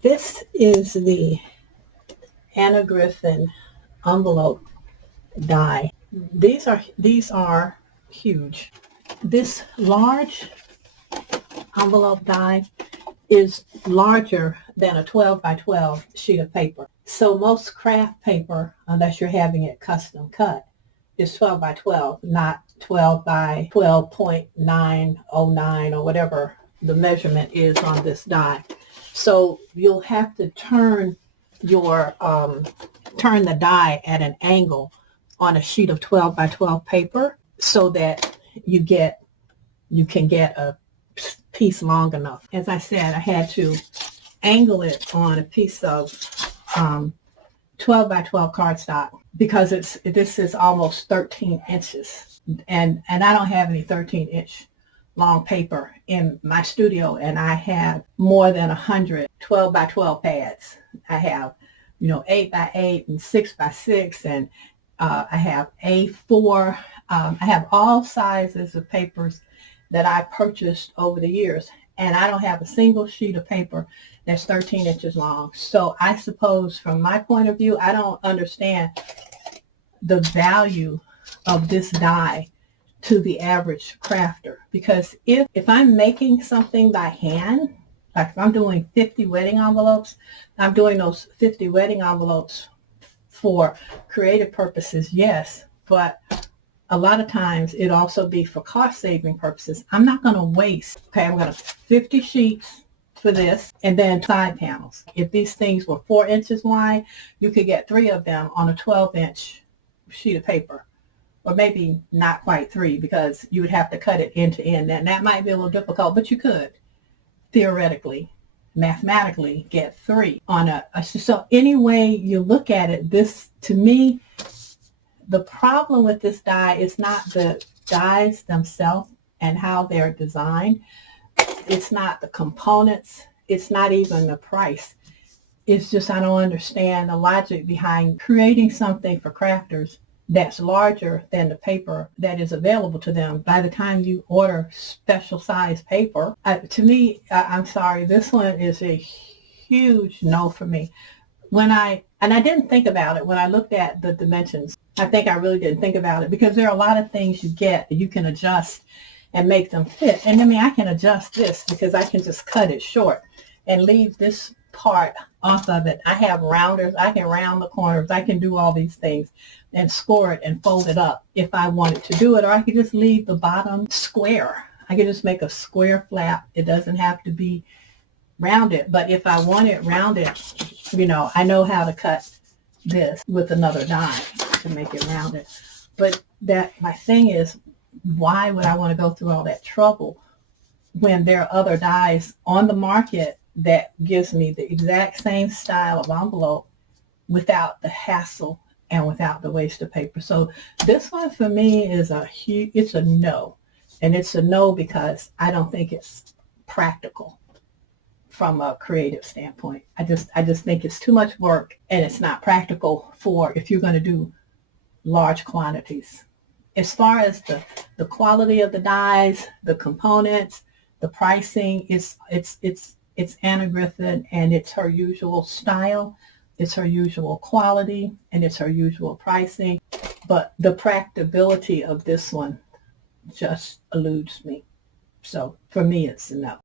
This is the Anna Griffin envelope die. These are huge. This large envelope die is larger than a 12 by 12 sheet of paper. So most craft paper, unless you're having it custom cut, is 12 by 12, not 12 by 12.909 or whatever the measurement is on this die. So you'll have to turn the die at an angle on a sheet of 12 by 12 paper so that you can get a piece long enough. As I said, I had to angle it on a piece of 12 by 12 cardstock because this is almost 13 inches, and I don't have any 13-inch long paper in my studio, and I have more than 100 12 by 12 pads. I have 8 by 8 and 6 by 6, and I have A4. I have all sizes of papers that I purchased over the years, and I don't have a single sheet of paper that's 13 inches long. So I suppose from my point of view, I don't understand the value of this die to the average crafter, because if I'm making something by hand, like if I'm doing 50 wedding envelopes, I'm doing those 50 wedding envelopes for creative purposes, yes, but a lot of times it also be for cost saving purposes. I'm not going to waste, I'm going to 50 sheets for this and then side panels. If these things were 4 inches wide, you could get 3 of them on a 12-inch sheet of paper, or maybe not quite 3 because you would have to cut it end to end, and that might be a little difficult, but you could theoretically, mathematically get 3 on so any way you look at it, this, to me, the problem with this die is not the dies themselves and how they're designed. It's not the components. It's not even the price. It's just I don't understand the logic behind creating something for crafters that's larger than the paper that is available to them by the time you order special size paper. To me, I'm sorry, this one is a huge no for me. I didn't think about it when I looked at the dimensions. I think I really didn't think about it because there are a lot of things you get that you can adjust and make them fit. And I mean, I can adjust this because I can just cut it short and leave this part off of it. I have rounders. I can round the corners. I can do all these things and score it and fold it up if I wanted to do it. Or I could just leave the bottom square. I could just make a square flap. It doesn't have to be rounded. But if I want it rounded, I know how to cut this with another die to make it rounded. But my thing is, why would I want to go through all that trouble when there are other dies on the market that gives me the exact same style of envelope without the hassle and without the waste of paper? So this one for me is it's a no. And it's a no because I don't think it's practical from a creative standpoint. I just think it's too much work, and it's not practical for if you're going to do large quantities. As far as the quality of the dies, the components, the pricing, it's Anna Griffin, and it's her usual style, it's her usual quality, and it's her usual pricing. But the practicability of this one just eludes me. So for me, it's a no.